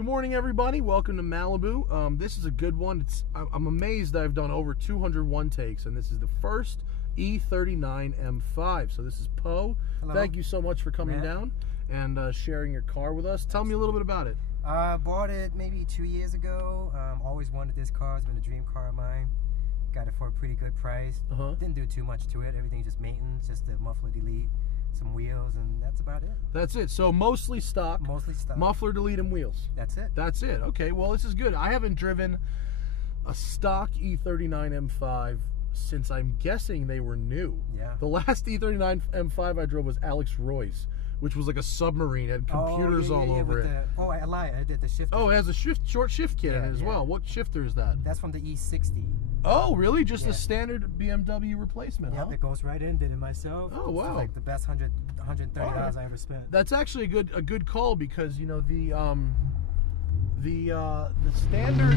Good morning, everybody. Welcome to Malibu. This is a good one. I'm amazed I've done over 201 takes, and this is the first E39 M5. So this is Poe. Hello. Thank you so much for coming down and sharing your car with us. Tell me a little bit about it. I bought it maybe 2 years ago. Always wanted this car. It's been a dream car of mine. Got it for a pretty good price. Didn't do too much to it. Everything just maintenance, just the muffler delete, some wheels, and that's about it. That's it. So mostly stock. Mostly stock. Muffler delete and wheels. That's it. That's it. Okay, well, this is good. I haven't driven a stock E39 M5 since I'm guessing they were new. Yeah. The last E39 M5 I drove was Alex Roy's, which was like a submarine. It had computers all over it. I lied. I did the shifter. Oh, it has a short shift kit in it as well. What shifter is that? That's from the E60. Oh, really? Just a standard BMW replacement, Yep, it goes right in. Did it myself. Oh, wow. It's like the best $130 I ever spent. That's actually a good call because, you know, the standard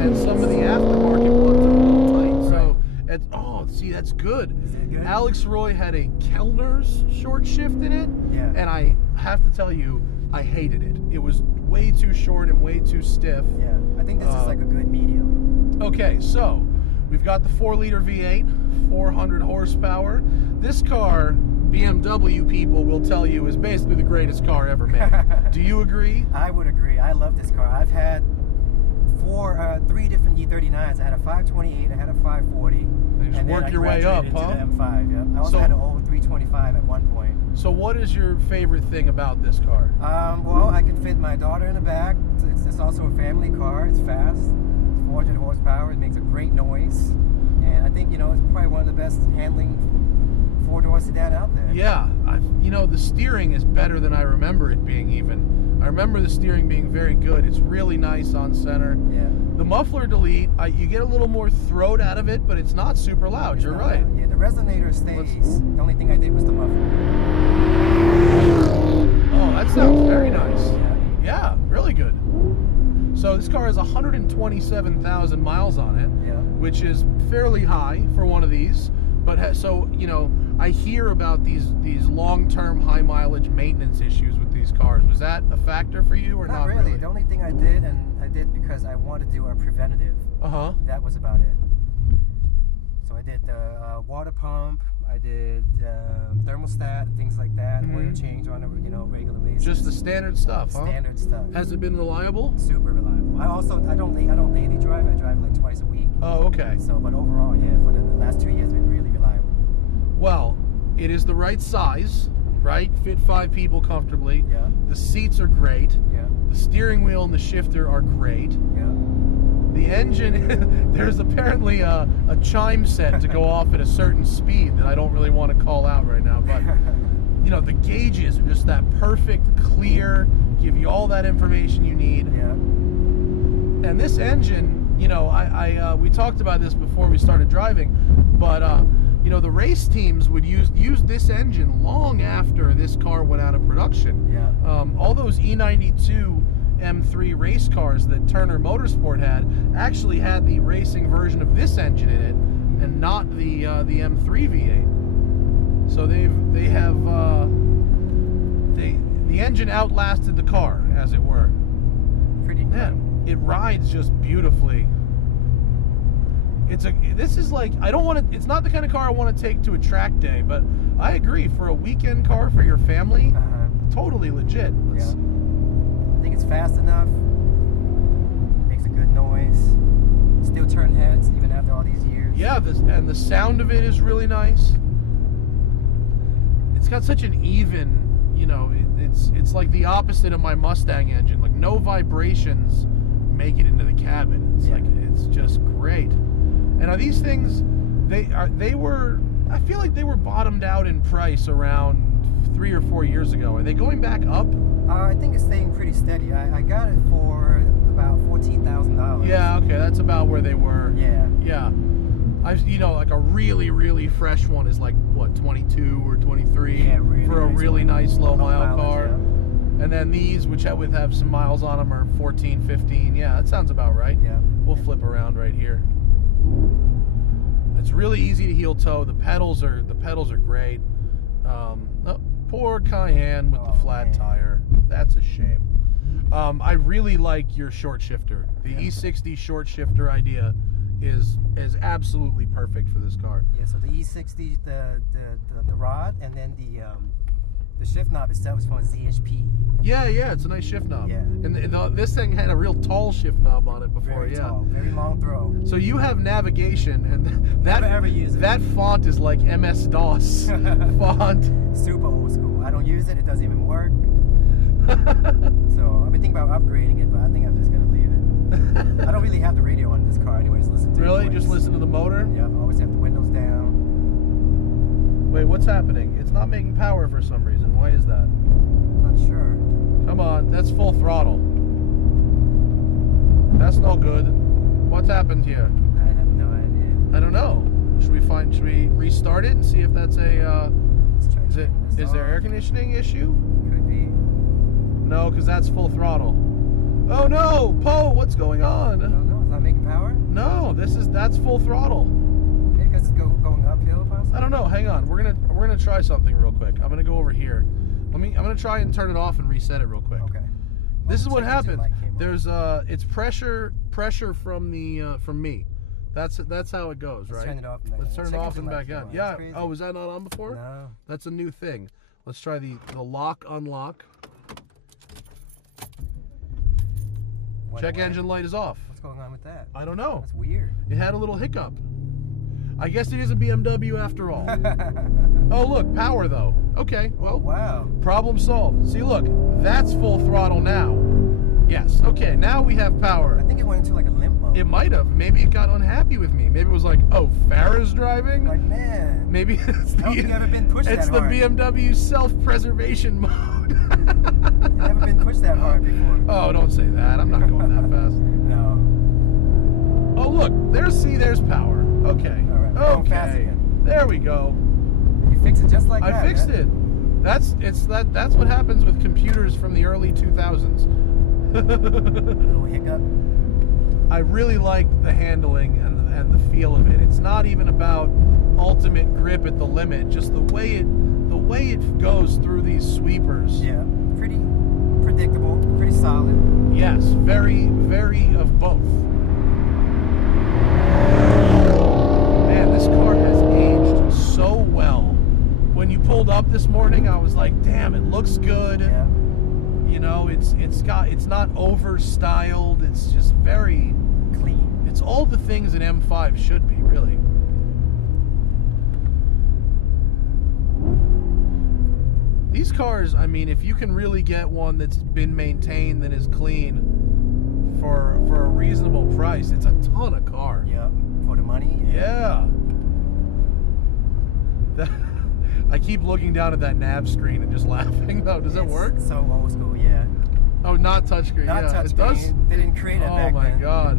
and some of the aftermarket ones are a little tight. So, see, that's good. Is it good? Alex Roy had a Kellner's short shift in it, and I have to tell you, I hated it. It was way too short and way too stiff. Yeah, I think this is like a good medium. Okay, so we've got the 4-liter V8, 400 horsepower. This car, BMW people will tell you, is basically the greatest car ever made. Do you agree? I would agree. I love this car. I've had three different E39s. I had a 528, I had a 540. You just work your way up, huh? The M5, yeah. I also had an old 325 at one point. So what is your favorite thing about this car? Well, I can fit my daughter in the back. It's also a family car. It's fast. It's 400 horsepower. It makes a great noise. And I think, you know, it's probably one of the best handling four-door sedan out there. Yeah. You know, the steering is better than I remember it being even. I remember the steering being very good. It's really nice on center. Yeah. The muffler delete, you get a little more throat out of it, but it's not super loud. You're right. Yeah, the resonator stays. The only thing I did was the muffler. Oh, that sounds very nice. Yeah, really good. So this car has 127,000 miles on it, which is fairly high for one of these. But so, you know, I hear about these long-term high mileage maintenance issues with these cars. Was that a factor for you or not really? The only thing I did, and I did because I wanted to do a preventative. That was about it. So I did the water pump, I did thermostat and things like that, oil change on a regular basis. Just the standard stuff, huh? Standard stuff. Has it been reliable? Super reliable. I don't daily drive. I drive like twice a week. Oh, okay. So, but overall, yeah, for the last 2 years, it's been really reliable. Well, it is the right size, right? Fit 5 people comfortably. Yeah. The seats are great. Yeah. The steering wheel and the shifter are great. Yeah. The engine, there's apparently a chime set to go off at a certain speed that I don't really want to call out right now, but you know, the gauges are just that perfect, clear, give you all that information you need. Yeah. And this engine, you know, we talked about this before we started driving, but you know, the race teams would use this engine long after this car went out of production. Yeah. All those E92 M3 race cars that Turner Motorsport had actually had the racing version of this engine in it, and not the M3 V8. So the engine outlasted the car, as it were. Pretty good. Yeah, it rides just beautifully. It's not the kind of car I want to take to a track day, but I agree, for a weekend car for your family, totally legit. I think it's fast enough, makes a good noise, still turn heads even after all these years. Yeah, and the sound of it is really nice. It's got such an even, you know, it's like the opposite of my Mustang engine. Like, no vibrations make it into the cabin. It's just great. And are these things, I feel like they were bottomed out in price around 3 or 4 years ago. Are they going back up? I think it's staying pretty steady. I got it for about $14,000. Yeah, okay, that's about where they were. Yeah. Yeah. You know, like a really, really fresh one is like, what, 22 or 23 for a really nice low mile car. Yeah. And then these, which would have some miles on them, are 14, 15. Yeah, that sounds about right. Yeah. We'll flip around right here. It's really easy to heel toe. The pedals are great. Oh, Poor Cayenne with the flat tire. That's a shame. I really like your short shifter. The E60 short shifter idea is absolutely perfect for this car. Yeah, so the E60, the rod, and then the shift knob itself is from a ZHP. Yeah, it's a nice shift knob. Yeah. And this thing had a real tall shift knob on it before. Very tall, very long throw. So you have navigation, and that Never ever use it. That font is like MS-DOS font. Super old school. I don't use it. It doesn't even work. So I've been thinking about upgrading it, but I think I'm just gonna leave it. I don't really have the radio on this car anyways. Listen to Really? it Just listen to the motor? Yeah, I always have the windows down. Wait, what's happening? It's not making power for some reason. Why is that? Not sure. Come on, that's full throttle. That's no good. What's happened here? I have no idea. I don't know. Should we restart it and see if that's a is there air conditioning issue? Could be. No, because that's full throttle. Oh no, Poe, what's going on? I don't know. It's not making power? No, that's full throttle. Maybe because it's going uphill, possibly. I don't know. Hang on. We're gonna try something real quick. I'm gonna go over here. I'm gonna try and turn it off and reset it real quick. Okay. This is what happens. There's it's pressure from the from me. That's how it goes, right? Let's turn it off and back on. Let's turn it off and back on. Yeah. Crazy. Oh, was that not on before? No. That's a new thing. Let's try the lock unlock. Check engine light is off. What's going on with that? I don't know. That's weird. It had a little hiccup. I guess it is a BMW after all. Oh, look, power though. Okay, well, wow. Problem solved. See, look, that's full throttle now. Yes, okay, now we have power. I think it went into like a limp mode. It might have. Maybe it got unhappy with me. Maybe it was like, oh, Farrah's driving? Like, man. Maybe it's the, never been pushed it's that the hard. BMW self-preservation mode. I've never been pushed that hard before. Oh, don't say that. I'm not going that fast. No. Oh, look, there's power. Okay. All right. Going fast Okay. again. There we go. You fixed it just like that. I fixed it. That's what happens with computers from the early 2000s. Little hiccup. I really like the handling and the feel of it. It's not even about ultimate grip at the limit, just the way it goes through these sweepers. Yeah, pretty predictable, pretty solid. Yes, very, very of both. Man, this car has aged so well. When you pulled up this morning, I was like, damn, it looks good. Yeah. You know, it's not over styled. It's just very clean. It's all the things an M5 should be, really. These cars, I mean, if you can really get one that's been maintained and is clean for a reasonable price, it's a ton of car. Yep. For the money. Yeah. I keep looking down at that nav screen and just laughing though. Does it work? So old school, yeah. Oh, not touchscreen. Not yeah, touchscreen. It does. They didn't create it back then. Oh my god.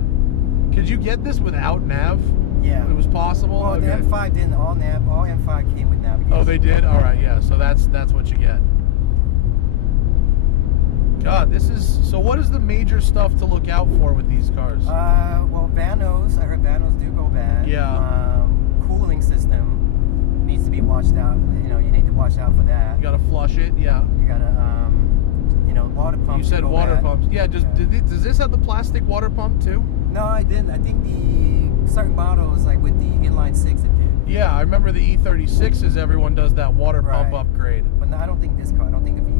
Could you get this without nav? Yeah. If it was possible. Well, okay. the M5 didn't. All M5 came with navigation. Oh, they did. All right, yeah. So that's what you get. God, this is so. What is the major stuff to look out for with these cars? Well, vanos. I heard vanos do go bad. Yeah. Cooling system needs to be watched out. You know, you need to watch out for that. You gotta flush it. Yeah. You gotta, you know, water pumps. You said water pumps. Yeah. Does this have the plastic water pump too? No, I didn't. I think the certain models, like with the inline six, it did. Yeah, I remember the E36s. Everyone does that water pump upgrade. But no, I don't think this car. I don't think the V8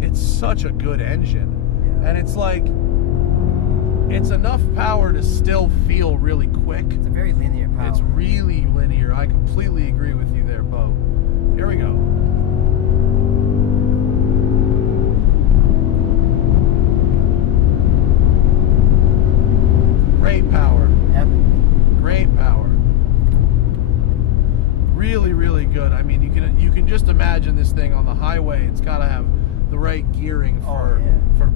does. It's such a good engine, Yeah. and it's like it's enough power to still feel really quick. It's a very linear power. It's really linear. I completely agree with you there, Bo. Here we go. Great power. Epic. Great power. Really, really good. I mean, you can just imagine this thing on the highway. It's got to have the right gearing for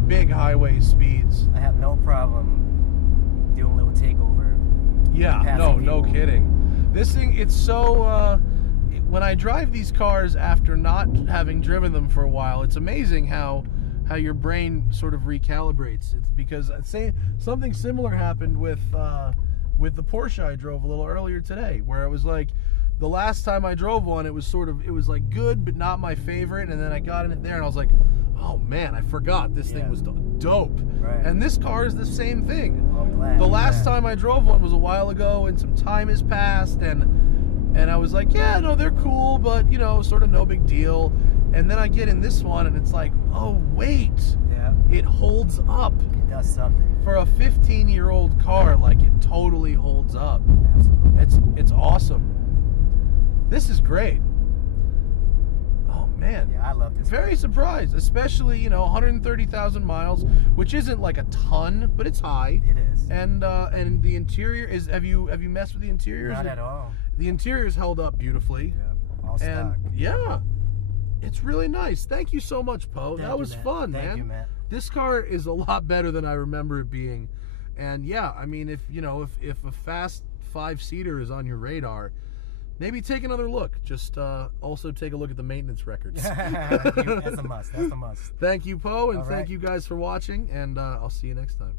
big highway speeds. I have no problem doing a little takeover. Yeah, no kidding. This thing, it's so, when I drive these cars after not having driven them for a while, it's amazing how your brain sort of recalibrates. It's because something similar happened with the Porsche I drove a little earlier today, where it was like, The last time I drove one, it was like good, but not my favorite. And then I got in it there, and I was like, oh man, I forgot this thing was dope. Right. And this car is the same thing. Well, I'm glad. The last time I drove one was a while ago, and some time has passed, and I was like, yeah, no, they're cool, but you know, sort of no big deal. And then I get in this one, and it's like, oh wait, it holds up. It does something. For a 15-year-old car, like, it totally holds up. Absolutely. It's awesome. This is great. Oh man. Yeah, I love this. Very surprised, especially, you know, 130,000 miles, which isn't like a ton, but it's high. It is. And the interior is. Have you messed with the interior? Not at all. The interior's held up beautifully. Yeah. All stock. And yeah, it's really nice. Thank you so much, Poe. That was fun, man. Thank you, Matt. This car is a lot better than I remember it being. And yeah, I mean, if a fast 5-seater is on your radar, maybe take another look. Just also take a look at the maintenance records. That's a must. That's a must. Thank you, Poe, and All right. thank you guys for watching, and I'll see you next time.